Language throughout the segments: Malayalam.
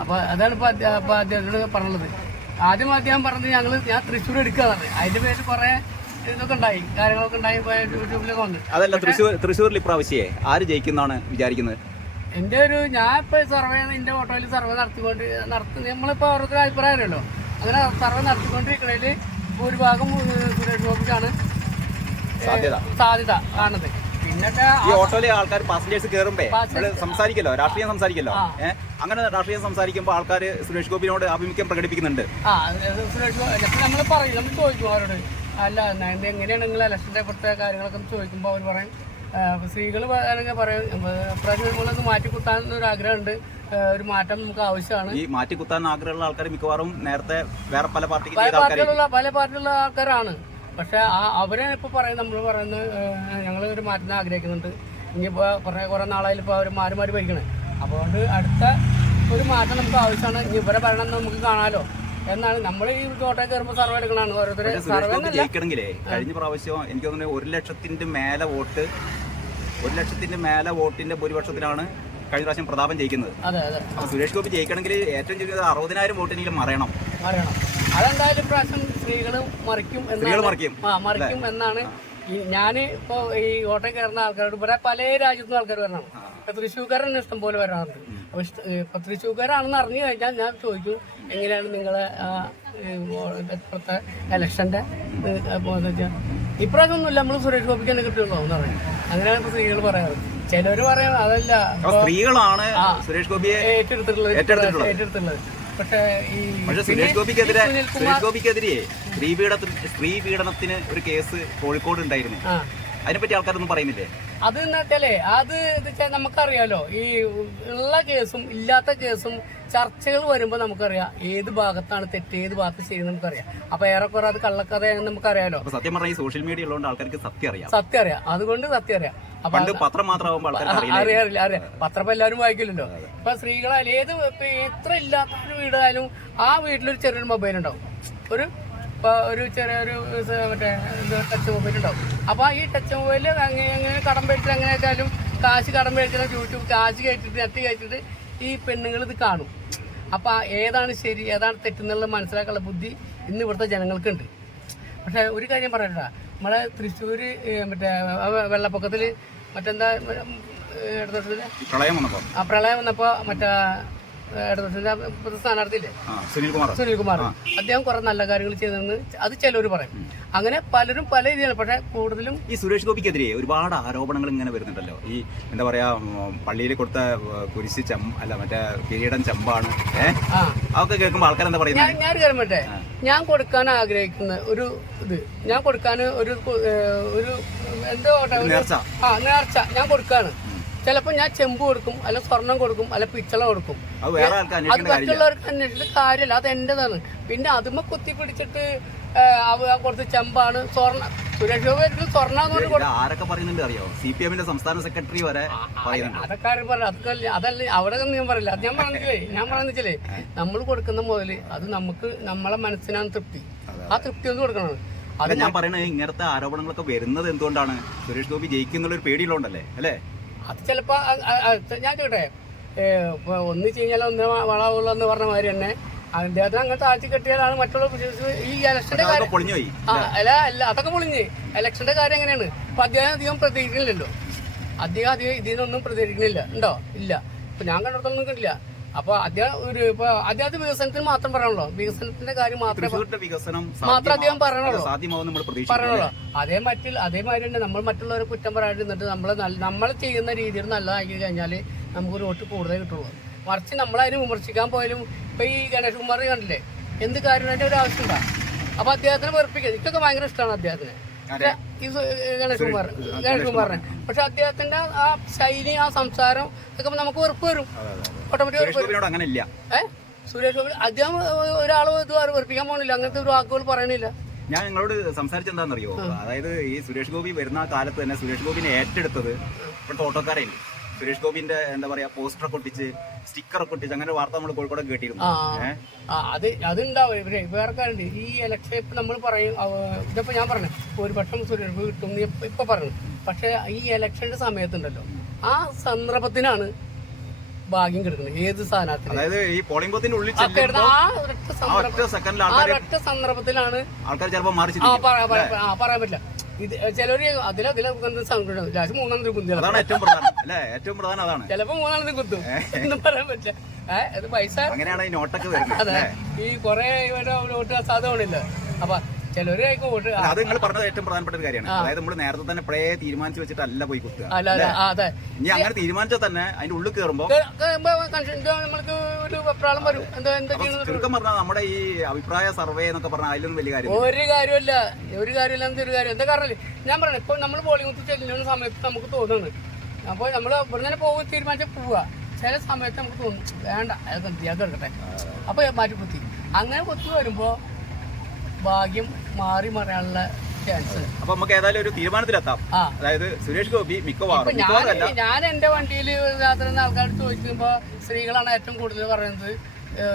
അപ്പൊ അതാണ് ഇപ്പൊ അദ്ദേഹത്തോട് പറഞ്ഞത്. ആദ്യം അദ്ദേഹം പറഞ്ഞത് ഞാൻ തൃശ്ശൂർ എടുക്കാതാണ്. അതിന്റെ പേരിൽ കുറെ ഇതൊക്കെ ഉണ്ടായി, കാര്യങ്ങളൊക്കെ ഉണ്ടായി, യൂട്യൂബിലൊക്കെ വന്നു. അതല്ല, തൃശ്ശൂരിൽ ഇപ്രാവശ്യേ ആര് ജയിക്കുന്നതാണ് വിചാരിക്കുന്നത്? എന്റെ ഞാൻ ഇപ്പൊ സർവേ എന്റെ ഓട്ടോയിൽ സർവേ നമ്മളിപ്പോ ഓരോരുത്തർ അഭിപ്രായമല്ലോ, അങ്ങനെ സർവേ നടത്തിക്കൊണ്ടിരിക്കണേല് ഭൂരിഭാഗം സുരേഷ് ഗോപിക്കാണ് സാധ്യത കാണുന്നത്. ഈ ഓട്ടോയിലെ ആൾക്കാർ പാസഞ്ചേഴ്സ് കയറുമ്പോ സംസാരിക്കല്ലോ, രാഷ്ട്രീയം സംസാരിക്കല്ലോ. അങ്ങനെ രാഷ്ട്രീയം സംസാരിക്കുമ്പോൾ ആൾക്കാർ സുരേഷ് ഗോപിനോട് ആഭിമുഖ്യം പ്രകടിപ്പിക്കുന്നുണ്ട്. സുരേഷ് ഗോപി നമ്മൾ പറയും, നമ്മൾ ചോദിക്കും അവരോട്, അല്ല എങ്ങനെയാണ് നിങ്ങൾ ഇലക്ഷന്റെ പ്രത്യേക കാര്യങ്ങളൊക്കെ ചോദിക്കുമ്പോൾ അവർ പറയും, സ്ത്രീകൾ പറയും പ്രശ്നങ്ങളൊന്ന് മാറ്റിക്കുത്താനൊരു ആഗ്രഹമുണ്ട്, ഒരു മാറ്റം നമുക്ക് ആവശ്യമാണ്. ഈ മാറ്റിക്കുത്താൻ ആഗ്രഹമുള്ള ആൾക്കാർ മിക്കവാറും നേരത്തെ വേറെ പല പാർട്ടിയിലുള്ള ആൾക്കാരാണ്. പക്ഷെ അവരെ ഇപ്പൊ പറയുന്നത്, നമ്മൾ പറയുന്നത് ഞങ്ങൾ ഒരു മാറ്റം ആഗ്രഹിക്കുന്നുണ്ട്. ഇനിയിപ്പോ കുറെ നാളായാലും ഇപ്പൊ അവർ മാറി ഭരിക്കണേ. അതുകൊണ്ട് അടുത്ത ഒരു മാറ്റം നമുക്ക് ആവശ്യമാണ്. ഇനി ഇവരെ ഭരണം നമുക്ക് കാണാലോ എന്നാണ് നമ്മൾ ഈ കോട്ടയം കയറുമ്പോൾ സർവേ എടുക്കണതാണ്. ഓരോരുത്തരെ ജയിക്കണമെങ്കിലേ കഴിഞ്ഞ പ്രാവശ്യം എനിക്ക് തോന്നുന്നു 1 ലക്ഷത്തിന്റെ മേലെ വോട്ടിന്റെ ഭൂരിപക്ഷത്തിലാണ് കഴിഞ്ഞ പ്രാവശ്യം പ്രതാപൻ ജയിക്കുന്നത്. അപ്പൊ സുരേഷ് ഗോപി ജയിക്കണമെങ്കിൽ ഏറ്റവും ചുരുങ്ങിയത് 60,000 വോട്ടിനെങ്കിലും മറിയണം. അതെന്തായാലും പ്രാവശ്യം സ്ത്രീകൾ മറിക്കും എന്നാണ്. ഞാൻ ഇപ്പോൾ ഈ കോട്ടയം കയറുന്ന ആൾക്കാരോട് ഇവിടെ പല രാജ്യത്തും ആൾക്കാർ വരണം. ഇപ്പൊ തൃശ്ശൂർക്കാരാണ് ഇഷ്ടം പോലെ വരാറുണ്ട്. അപ്പൊ ഇപ്പൊ തൃശ്ശൂർക്കാരാണെന്ന് അറിഞ്ഞു കഴിഞ്ഞാൽ ഞാൻ ചോദിക്കും, എങ്ങനെയാണ് നിങ്ങളെ ഇപ്പോഴത്തെ ഇലക്ഷന്റെ ഇപ്രാവശ്യം ഒന്നുമില്ല, നമ്മൾ സുരേഷ് ഗോപിക്ക് തന്നെ കിട്ടുള്ളൂ എന്ന് പറയും. അങ്ങനെയാണ് ഇപ്പൊ സ്ത്രീകൾ പറയാറ്. ചിലവര് പറയാം അതല്ല, സുരേഷ് ഗോപിയെ ഏറ്റെടുത്തുള്ളത്. പക്ഷേ സുരേഷ് ഗോപിക്കെതിരെ സ്ത്രീ പീഡനത്തിന് ഒരു കേസ് കോഴിക്കോട് ഉണ്ടായിരുന്നു. അതിനെപ്പറ്റി ആൾക്കാരൊന്നും പറയുന്നില്ലേ? അത് വെച്ചാലേ നമുക്കറിയാലോ, ഈ ഉള്ള കേസും ഇല്ലാത്ത കേസും ചർച്ചകൾ വരുമ്പോൾ നമുക്കറിയാം ഏത് ഭാഗത്താണ് തെറ്റ്, ഏത് ഭാഗത്ത് ശരി നമുക്കറിയാം. അപ്പൊ ഏറെക്കുറെ അത് കള്ളക്കഥയാണെന്ന് നമുക്കറിയാലോ. സത്യം പറഞ്ഞാൽ ഈ സോഷ്യൽ മീഡിയ ഉള്ളതുകൊണ്ട് ആൾക്കാർക്ക് സത്യം അറിയാം. അതുകൊണ്ട് സത്യം അറിയാം. പത്രം മാത്രമാകുമ്പോൾ അറിയാം. പത്രം എല്ലാവരും വായിക്കില്ലല്ലോ. ഇപ്പൊ സ്ത്രീകളായാലും എത്ര ഇല്ലാത്തൊരു വീടായാലും ആ വീട്ടിലൊരു ചെറിയൊരു മൊബൈൽ ഉണ്ടാവും, ഒരു ചെറിയൊരു മറ്റേ ടച്ച് മൊബൈൽ ഉണ്ടാവും. അപ്പൊ ഈ ടച്ച് മൊബൈല് എങ്ങനെ കടം പേടിച്ചിട്ട് എങ്ങനെയാച്ചാലും കടം പേടിച്ചാലും യൂട്യൂബ് നെറ്റ് കയറ്റിട്ട് ഈ പെണ്ണുങ്ങൾ ഇത് കാണും. അപ്പൊ ഏതാണ് ശരി ഏതാണ് തെറ്റെന്നുള്ള മനസ്സിലാക്കാനുള്ള ബുദ്ധി ഇന്ന് ഇവിടുത്തെ ജനങ്ങൾക്കുണ്ട്. പക്ഷെ ഒരു കാര്യം പറയട്ടാ, നമ്മളെ തൃശ്ശൂര് മറ്റേ വെള്ളപ്പൊക്കത്തില് മറ്റെന്താ പ്രളയം വന്നപ്പോ മറ്റേ സ്ഥാനാർത്ഥിയില്ലേ സുനിൽകുമാർ, അദ്ദേഹം കുറെ നല്ല കാര്യങ്ങൾ ചെയ്തെന്ന് അത് ചിലവർ പറയും. അങ്ങനെ പലരും പല രീതിയാണ്. പക്ഷെ കൂടുതലും ഈ സുരേഷ് ഗോപിക്കെതിരെ ഒരുപാട് ആരോപണങ്ങൾ ഇങ്ങനെ വരുന്നുണ്ടല്ലോ. ഈ എന്താ പറയാ, പള്ളിയിൽ കൊടുത്ത കുരിശ് മറ്റേ കിരീടം ചെമ്പാണ്, അതൊക്കെ കേൾക്കുമ്പോൾ ആൾക്കാർ എന്താ പറയുന്നത്? ഞാൻ കാര്യം പറ്റേ, ഞാൻ കൊടുക്കാൻ ആഗ്രഹിക്കുന്ന ഒരു ഞാൻ കൊടുക്കാൻ ഒരു എന്തോ നേർച്ച ഞാൻ കൊടുക്കാണ്. ചിലപ്പോ ഞാൻ ചെമ്പ് കൊടുക്കും, അല്ല സ്വർണം കൊടുക്കും, അല്ല പിച്ചള കൊടുക്കും. അത് മറ്റുള്ളവർക്ക് അന്വേഷിച്ചിട്ട് കാര്യമില്ല, അത് എന്റേതാണ്. പിന്നെ അതുമ്മ കുത്തി പിടിച്ചിട്ട് കൊടുത്ത് ചെമ്പാണ് സ്വർണ്ണ സുരേഷ് ഗോപി സ്വർണ്ണം ആരൊക്കെ പറയുന്നുണ്ട് അറിയോ? CPM സംസ്ഥാന സെക്രട്ടറി വരെ അതൊക്കെ അതല്ല അവിടെ ഞാൻ പറയില്ല. അത് ഞാൻ പറഞ്ഞില്ലേ നമ്മൾ കൊടുക്കുന്ന മുതല് അത് നമ്മളെ മനസ്സിനാണ് തൃപ്തി. ആ തൃപ്തി ഒന്ന് കൊടുക്കണം. അത് ഞാൻ പറയണത് ഇങ്ങനത്തെ ആരോപണങ്ങളൊക്കെ വരുന്നത് എന്തുകൊണ്ടാണ്? സുരേഷ് ഗോപി ജയിക്കുന്നുള്ള ഒരു പേടിയുള്ളതുകൊണ്ടല്ലേ അല്ലേ? അത് ചിലപ്പോ ഞാൻ ചോട്ടെ, ഒന്നിച്ച് കഴിഞ്ഞാൽ ഒന്ന് വളവുള്ള എന്ന് പറഞ്ഞ മാതിരി തന്നെ അദ്ദേഹത്തിന് അങ്ങനെ താഴ്ത്തി കെട്ടിയാലാണ് മറ്റുള്ള ഈ ഇലക്ഷന്റെ കാര്യം അതൊക്കെ പൊളിഞ്ഞ്. ഇലക്ഷന്റെ കാര്യം എങ്ങനെയാണ്? അപ്പൊ അദ്ദേഹം അധികം പ്രതികരിക്കുന്നില്ലല്ലോ. അദ്ദേഹം ഇതിനൊന്നും പ്രതികരിക്കുന്നില്ല. ഉണ്ടോ? ഇല്ല. ഇപ്പൊ ഞാൻ കണ്ടിടത്തൊന്നും കിട്ടില്ല. അപ്പൊ അദ്ദേഹത്തെ വികസനത്തിന് മാത്രം പറയണല്ലോ, വികസനത്തിന്റെ കാര്യം മാത്രം അദ്ദേഹം പറയണല്ലോ. അതേമാതിരി തന്നെ നമ്മൾ മറ്റുള്ളവരെ കുറ്റം പറയാണ്ടിരുന്നിട്ട് നമ്മൾ ചെയ്യുന്ന രീതിയിൽ നല്ലതാക്കി കഴിഞ്ഞാല് നമുക്കൊരു വോട്ട് കൂടുതൽ കിട്ടുള്ളൂ. മറിച്ച് നമ്മളതിന് വിമർശിക്കാൻ പോയാലും ഇപ്പൊ ഈ ഗണേഷ് കുമാർ കണ്ടില്ലേ, എന്ത് കാര്യം അതിന്റെ ഒരു ആവശ്യമുണ്ടാ? അപ്പൊ അദ്ദേഹത്തിനെ വെറുപ്പിക്കുക. എനിക്കൊക്കെ ഭയങ്കര ഇഷ്ടമാണ് അദ്ദേഹത്തിന്, ഗണേഷ് കുമാറിനെ. പക്ഷെ അദ്ദേഹത്തിന്റെ ആ ശൈലി, ആ സംസാരം ഒക്കെ നമുക്ക് വെറുപ്പ് വരും. സുരേഷ് ഗോപി അദ്ദേഹം ഒരാളെ വെറുപ്പിക്കാൻ പോകണില്ല, അങ്ങനത്തെ ഒരു വാക്കുകൾ പറയണില്ല. ഞാൻ നിങ്ങളോട് സംസാരിച്ചെന്താണെന്നറിയോ? അതായത് ഈ സുരേഷ് ഗോപി വരുന്ന കാലത്ത് തന്നെ സുരേഷ് ഗോപിനെ ഏറ്റെടുത്തത് ഇപ്പോഴത്തെ ഓട്ടോക്കാരായില്ലേ? സുരേഷ് ഗോപിന്റെ എന്താ പറയാ പോസ്റ്ററൊക്കെ ഒട്ടിച്ച് സ്റ്റിക്കറൊക്കെ ഒട്ടിച്ച് അങ്ങനെ വാർത്ത നമ്മൾ കോഴിക്കോട് കേട്ടിരുന്നു. അതുണ്ടാവും. വേറെ കാര്യം, ഈ ഇലക്ഷൻ ഇപ്പൊ നമ്മൾ പറയും, ഇതിപ്പോ ഞാൻ പറഞ്ഞു ഭൂരിപക്ഷം സുരേഷ് ഗോപി കിട്ടും ഇപ്പൊ പറഞ്ഞു. പക്ഷെ ഈ ഇലക്ഷന്റെ സമയത്തുണ്ടല്ലോ, ആ സന്ദർഭത്തിനാണ് ഭാഗ്യം കിടക്കുന്നത് ഏത് സ്ഥാനാർത്ഥി. അതായത് ഈ പോളിംഗ് ബൂത്തിന്റെ ഉള്ളിൽ ഒരൊറ്റ സന്ദർഭത്തിലാണ് ആൾക്കാർ ചിലപ്പോൾ മാറി പറയാൻ പറ്റില്ല. ഇത് ചിലര് സങ്കടം ലാസ്റ്റ് 3 കുന്തി ഏറ്റവും പ്രധാനം അതാണ്. ചിലപ്പോ 3 കുത്തും ഒന്നും പറയാൻ പറ്റില്ല. അത് പൈസ അങ്ങനെയാണ് ഈ നോട്ടൊക്കെ വരുന്നത്. അതെ, ഈ കൊറേ വോട്ട് സാധ്യതകളില്ല. അപ്പൊ ചിലര് വോട്ട് അത് നിങ്ങൾ പറഞ്ഞത് ഏറ്റവും പ്രധാനപ്പെട്ട ഒരു കാര്യമാണ്. അതായത് നമ്മൾ നേരത്തെ തന്നെ പ്ലേ തീരുമാനിച്ചു വെച്ചിട്ടല്ല പോയി കുത്തുക. അതെ, ഇനി അങ്ങനെ തീരുമാനിച്ചാൽ തന്നെ അതിന്റെ ഉള്ളിൽ കയറുമ്പോ നമ്മൾക്ക് ഒരു വെപ്രാളം വരും. ചുരുക്കം പറഞ്ഞാൽ നമ്മുടെ ഈ അഭിപ്രായ സർവേ എന്നൊക്കെ പറഞ്ഞാൽ അതിലൊന്നും വലിയ കാര്യം ഒരു കാര്യമില്ല. എന്താ കാരണം ഞാൻ പറഞ്ഞു, ഇപ്പൊ നമ്മൾ പോളിംഗ് ബൂത്ത് ചെല്ലുന്ന സമയത്ത് നമുക്ക് തോന്നുന്നു. അപ്പോൾ നമ്മൾ ഇവിടെ തന്നെ പോകും തീരുമാനിച്ചാൽ പോവുക. ചില സമയത്ത് നമുക്ക് തോന്നും വേണ്ട അതൊക്കെ എടുക്കട്ടെ, അപ്പൊ മാറ്റി കുത്തി. അങ്ങനെ കുത്തി വരുമ്പോ ഭാഗ്യം മാറി മറിയാനുള്ള ചാൻസ്. അപ്പൊ നമുക്ക് ഏതായാലും ഒരു തീരുമാനത്തിലെത്താം. അതായത് സുരേഷ് ഗോപി മിക്കവാറും ഞാൻ എന്റെ വണ്ടിയിൽ യാത്ര ചെയ്യുന്ന ആൾക്കാർ ചോദിക്കുമ്പോ സ്ത്രീകളാണ് ഏറ്റവും കൂടുതൽ പറയുന്നത്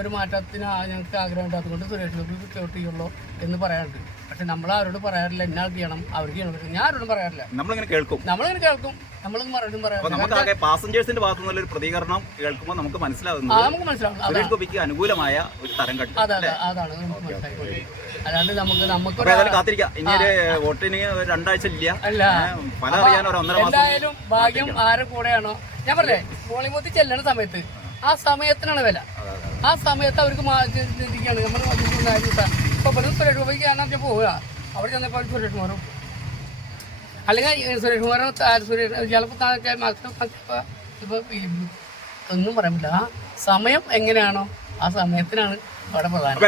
ഒരു മാറ്റത്തിന് ഞങ്ങൾക്ക് ആഗ്രഹമുണ്ട്, അതുകൊണ്ട് സുരേഷ് ഗോപി വോട്ട് ചെയ്യുള്ളൂ എന്ന് പറയാറുണ്ട്. പക്ഷെ നമ്മൾ ആരോട് പറയാറില്ല, എന്നാൾ ചെയ്യണം അവർക്ക് ചെയ്യണം. ഞാൻ ആരോടും പറയാറില്ല. നമ്മളിങ്ങനെ കേൾക്കും, നമ്മളൊന്നും പറയാറില്ല. പാസഞ്ചേഴ്സിന്റെ ഭാഗത്തു നിന്നുള്ള ഒരു പ്രതികരണം കേൾക്കുമ്പോൾ നമുക്ക് മനസ്സിലാവുന്നത് സുരേഷ് ഗോപിക്ക് അനുകൂലമായ ഒരു തരം കണ്ടു. അതാണ് നമുക്ക് മനസ്സിലാക്കി. അല്ലാണ്ട് നമുക്ക് കാത്തിരിക്കാം. ഇനി ഒരു വോട്ടിന് 2 ആഴ്ച ഇല്ല. ഫലം അറിയാൻ ഒരു 1.5 മാസം. എന്തായാലും ഭാഗ്യം ആരുടെ കൂടെയാണോ. ഞാൻ പറഞ്ഞേ പോളിംഗ് ബൂത്തിൽ ചെല്ലുന്ന സമയത്ത് ആ സമയത്തിനാണ് വില. ആ സമയത്ത് അവർക്ക് ചിന്തിക്കുകയാണ് നമ്മൾ ഇപ്പൊ ഇവിടെ സുരേഷ് ഗോപിക്ക് ഞാൻ പോവുക. അവിടെ ചെന്നപ്പോൾ സുരേഷ് കുമാറും അല്ലെങ്കിൽ സുരേഷ് കുമാറും ചിലപ്പോൾ ഇപ്പൊ ഒന്നും പറയാൻ പറ്റില്ല. ആ സമയം എങ്ങനെയാണോ ആ സമയത്തിനാണ് അവിടെ പ്രധാനം.